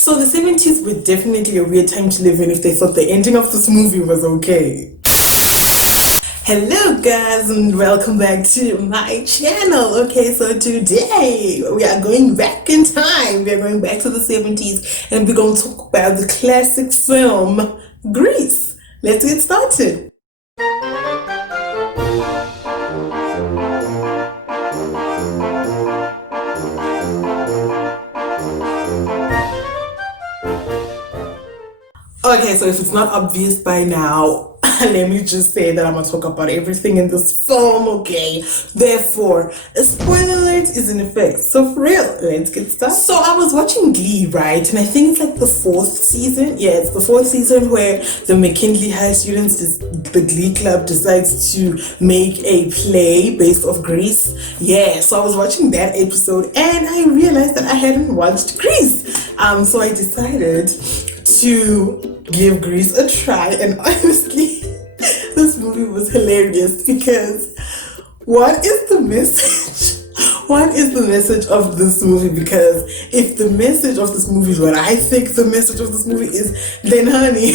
So the 70s were definitely a weird time to live in if they thought the ending of this movie was okay. Hello guys and welcome back to my channel. Okay, so today we are going back in time. We are going back to the 70s and we're going to talk about the classic film Grease. Let's get started. Okay, so if it's not obvious by now, let me just say that I'm gonna talk about everything in this film, okay? Therefore, a spoiler alert is in effect. So for real, let's get started. So I was watching Glee, right? And I think it's like the 4th season. Yeah, it's the 4th season where the McKinley High students, the Glee club decides to make a play based off Grease. Yeah, so I was watching that episode and I realized that I hadn't watched Grease. So I decided to give Grease a try, and honestly this movie was hilarious because what is the message? What is the message of this movie? Because if the message of this movie is what I think the message of this movie is, then honey,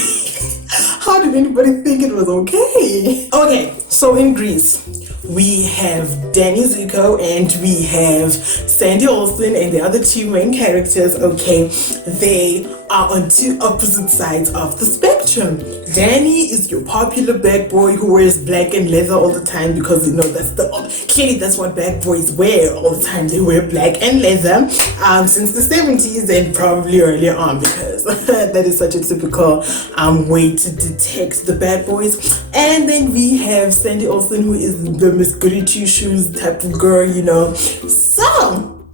how did anybody think it was okay? Okay, so in Grease we have Danny Zuko and we have Sandy Olsen, and the other two main characters, okay, they are on two opposite sides of the spectrum. Danny is your popular bad boy who wears black and leather all the time because, you know, clearly that's what bad boys wear all the time. They wear black and leather since the 70s and probably earlier on, because that is such a typical way to detect the bad boys. And then we have Sandy Olsen, who is the Miss Goody Two Shoes type of girl, you know. So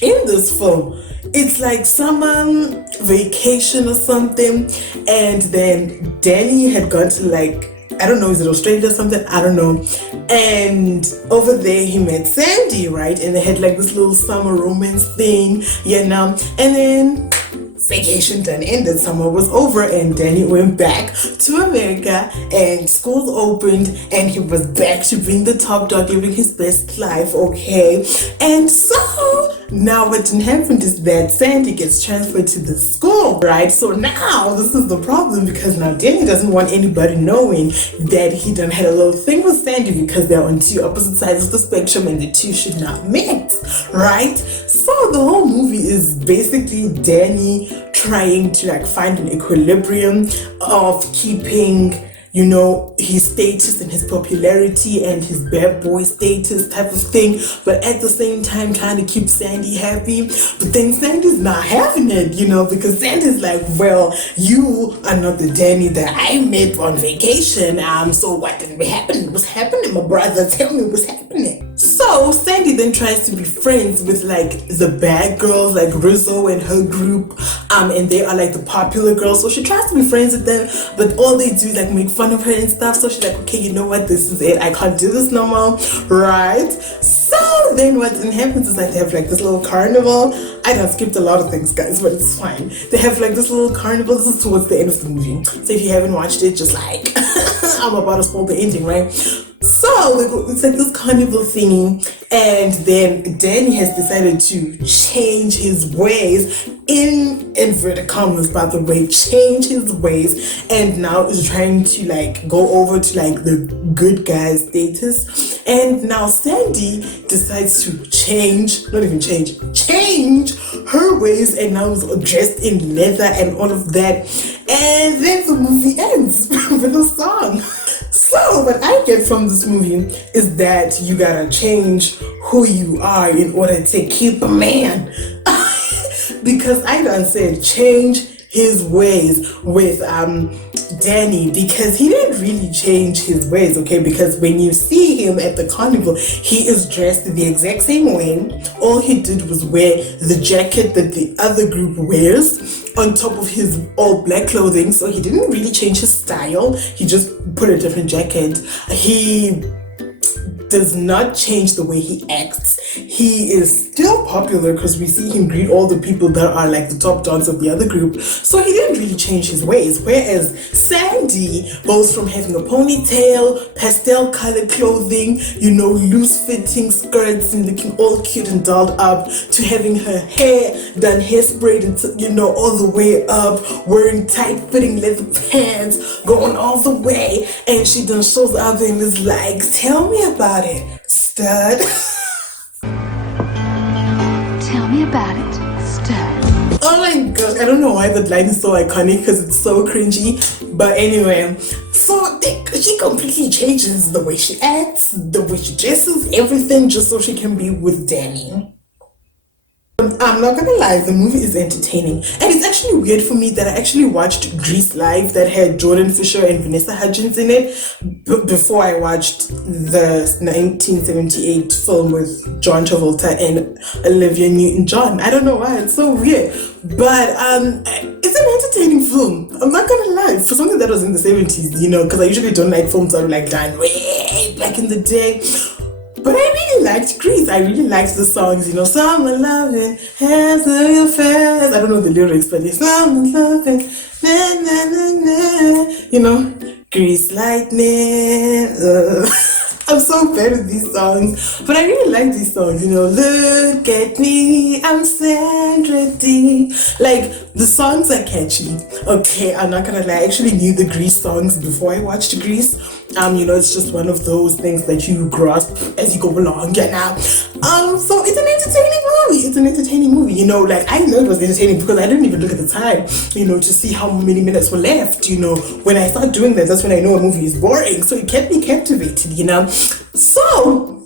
in this film, it's like summer vacation or something, and then Danny had gone to, like, I don't know, is it Australia or something? I don't know. And over there he met Sandy, right? And they had like this little summer romance thing, you know. And then vacation done ended, summer was over, and Danny went back to America and schools opened and he was back to being the top dog, living his best life, okay? And so now what happened is that Sandy gets transferred to the school, right? So now this is the problem, because now Danny doesn't want anybody knowing that he done had a little thing with Sandy, because they're on two opposite sides of the spectrum and the two should not mix, right? So the whole movie is basically Danny trying to like find an equilibrium of keeping, you know, his status and his popularity and his bad boy status type of thing, but at the same time trying to keep Sandy happy. But then Sandy's not having it, you know, because Sandy's like, well, you are not the Danny that I met on vacation. So what did happen? What's happening, my brother? Tell me what's happening. So Sandy then tries to be friends with like the bad girls, like Rizzo and her group, and they are like the popular girls. So she tries to be friends with them, but all they do is like make fun of her and stuff. So she's like, okay, you know what, this is it, I can't do this no more, right? So then what then happens is like they have like this little carnival. I done skipped a lot of things, guys, but it's fine. They have like this little carnival. This is towards the end of the movie, so if you haven't watched it, just like I'm about to spoil the ending, right? So it's like this carnival thingy, and then Danny has decided to change his ways, in inverted commas by the way, change his ways, and now is trying to like go over to like the good guy status. And now Sandy decides to change her ways, and now is dressed in leather and all of that. And then the movie ends with a song. So what I get from this movie is that you gotta change who you are in order to keep a man. Because I done said change his ways with Danny, because he didn't really change his ways, okay? Because when you see him at the carnival, he is dressed the exact same way. All he did was wear the jacket that the other group wears on top of his all black clothing, so he didn't really change his style. He just put a different jacket. He does not change the way he acts. He is still popular because we see him greet all the people that are like the top dogs of the other group. So he didn't really change his ways. Whereas Sandy goes from having a ponytail, pastel colored clothing, you know, loose fitting skirts and looking all cute and dolled up, to having her hair done, hairsprayed, and you know, all the way up, wearing tight fitting leather pants, going all the way, and she done shows up and is like, tell me about it, stud. Tell me about it, stud. Oh my gosh, I don't know why that line is so iconic because it's so cringy. But anyway, so she completely changes the way she acts, the way she dresses, everything just so she can be with Danny. I'm not gonna lie, the movie is entertaining, and it's actually weird for me that I actually watched Grease Live that had Jordan Fisher and Vanessa Hudgens in it before I watched the 1978 film with John Travolta and Olivia Newton-John. I don't know why, it's so weird, but it's an entertaining film. I'm not gonna lie, for something that was in the 70s, you know, because I usually don't like films that were like done way back in the day. But I really liked Grease. I really liked the songs, you know, summer loving, hands to your face. I don't know the lyrics, but it's summer loving, na na na na. You know, Grease lightning. I'm so bad at these songs, but I really like these songs, you know. Look at me, I'm Sandra D. Like, the songs are catchy. Okay, I'm not gonna lie, I actually knew the Grease songs before I watched Grease. You know, it's just one of those things that you grasp as you go along, you know. So it's an entertaining movie. It's an entertaining movie, you know. Like, I know it was entertaining because I didn't even look at the time, you know, to see how many minutes were left, you know. When I start doing that, that's when I know a movie is boring. So it kept me captivated, you know. So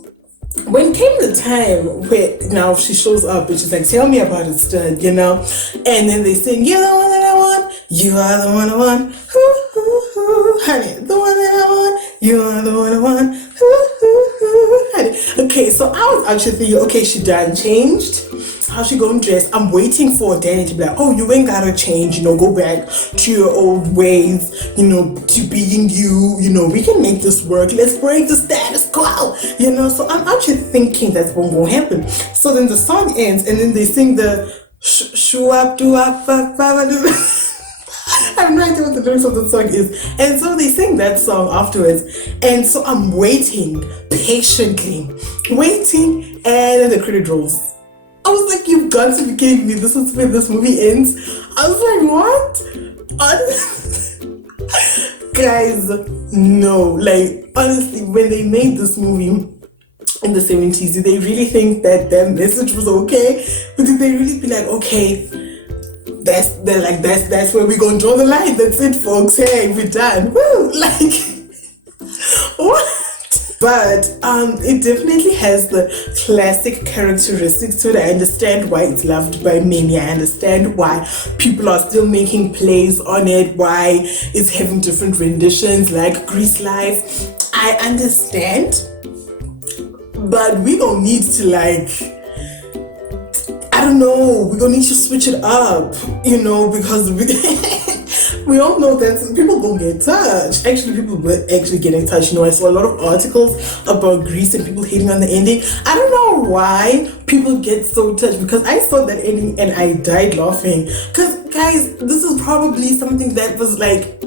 when came the time where now she shows up and she's like, tell me about it, stud, you know, and then they sing, you're the one that I want, you are the one I want, ooh, ooh, ooh, honey, the one that I want, you are the one I want, ooh, ooh, ooh, honey. Okay, so I was actually thinking, okay, she done changed, how she gonna dress? I'm waiting for Danny to be like, oh, you ain't gotta change, you know, go back to your old ways, you know, to being you, you know, we can make this work, let's break the status quo, you know. So I'm actually thinking that's what will happen. So then the song ends and then they sing the shoo-up, do-up, I have no idea what the lyrics of the song is. And so they sing that song afterwards. And so I'm waiting, patiently, waiting, and then the credit rolls. I was like, you've got to be kidding me. This is where this movie ends. I was like, what? Guys, no. Like, honestly, when they made this movie in the 70s, did they really think that their message was okay? But did they really be like, okay, that's where we're gonna draw the line. That's it, folks. Hey, we're done. Woo! Like, what? But it definitely has the classic characteristics to it. I understand why it's loved by many. I understand why people are still making plays on it, why it's having different renditions like Grease Life. I understand, but we don't need to, like, I don't know, we don't need to switch it up, you know, because we all know that people gonna get touched. Actually, people were actually getting touched. You know, I saw a lot of articles about Grease and people hating on the ending. I don't know why people get so touched, because I saw that ending and I died laughing. Because, guys, this is probably something that was, like,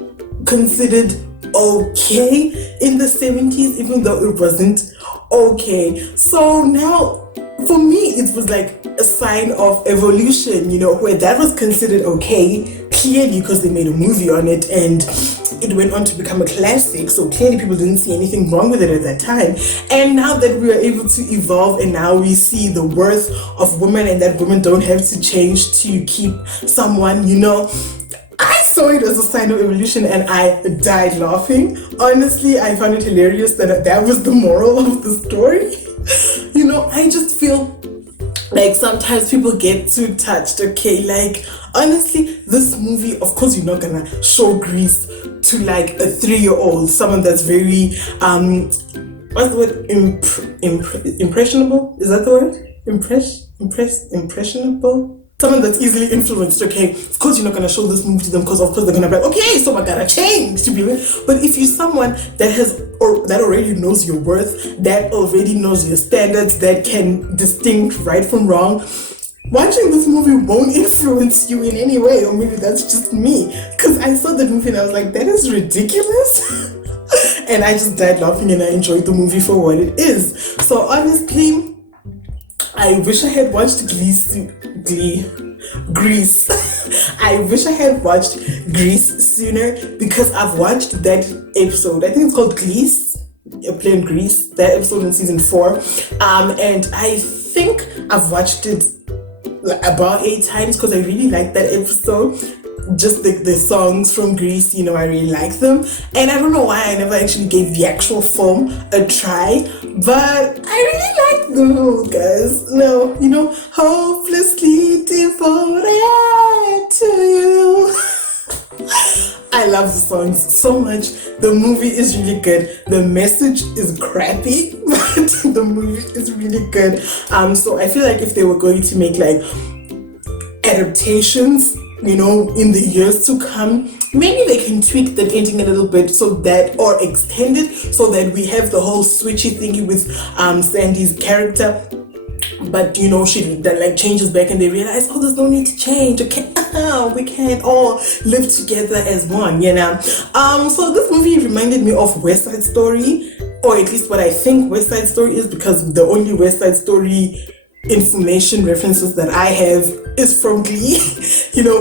considered okay in the 70s, even though it wasn't okay. So now, for me, it was like a sign of evolution, you know, where that was considered okay, clearly because they made a movie on it and it went on to become a classic. So clearly people didn't see anything wrong with it at that time. And now that we are able to evolve and now we see the worth of women and that women don't have to change to keep someone, you know, I saw it as a sign of evolution and I died laughing. Honestly, I found it hilarious that that was the moral of the story. You know, I just feel like sometimes people get too touched, okay? Like, honestly, this movie, of course, you're not gonna show Grease to like a 3-year-old, someone that's very, what's the word? Impressionable? Is that the word? Impressionable? Someone that's easily influenced, okay? Of course, you're not gonna show this movie to them because, of course, they're gonna be like, okay, so I gotta change to be with. But if you're someone that has or that already knows your worth, that already knows your standards, that can distinguish right from wrong, watching this movie won't influence you in any way. Or maybe that's just me, because I saw the movie and I was like, that is ridiculous. And I just died laughing and I enjoyed the movie for what it is. So honestly, I wish I had watched Grease. I wish I had watched Grease sooner, because I've watched that episode. I think it's called Playing Grease, that episode in season 4. And I think I've watched it about 8 times, because I really like that episode. Just the songs from Grease, I really like them. And I don't know why I never actually gave the actual film a try, but I really like those guys. No, hopelessly devoted to you. I love the songs so much. The movie is really good. The message is crappy, but the movie is really good. So I feel like if they were going to make like adaptations, in the years to come, maybe they can tweak the ending a little bit or extend it so that we have the whole switchy thingy with Sandy's character. But she like changes back and they realize, there's no need to change. Okay, we can all live together as one, So this movie reminded me of West Side Story, or at least what I think West Side Story is, because the only West Side Story information references that I have is from Glee.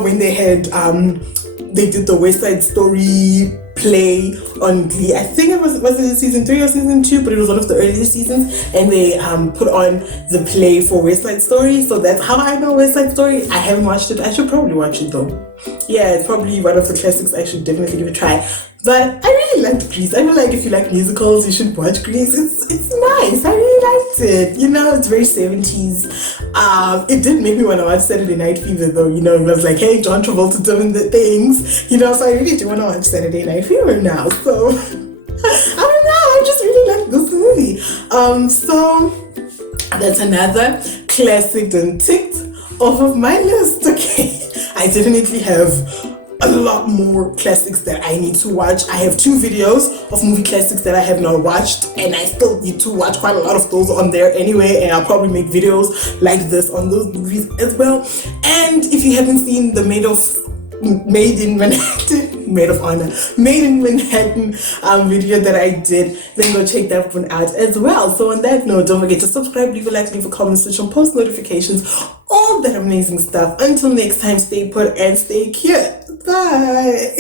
When they had they did the West Side Story play on Glee. I think it was it season 3 or season 2, but it was one of the earlier seasons, and they put on the play for West Side Story. So that's how I know West Side Story. I haven't watched it. I should probably watch it though. Yeah, it's probably one of the classics. I should definitely give it a try. But I really liked Grease. I feel like if you like musicals, you should watch Grease. It's nice. I really liked it. It's very 70s. It did make me want to watch Saturday Night Fever though. It was like, hey, John Travolta doing the things. So I really do want to watch Saturday Night Fever now. So I don't know. I just really like this movie. So that's another classic done ticked off of my list. Okay, I definitely have a lot more classics that I need to watch. I have 2 videos of movie classics that I have not watched, and I still need to watch quite a lot of those on there anyway, and I'll probably make videos like this on those movies as well. And if you haven't seen the Maid in Manhattan video that I did, then go check that one out as well. So on that note, don't forget to subscribe, leave a like, leave a comment, switch on post notifications, all that amazing stuff. Until next time, stay put and stay cute. Bye.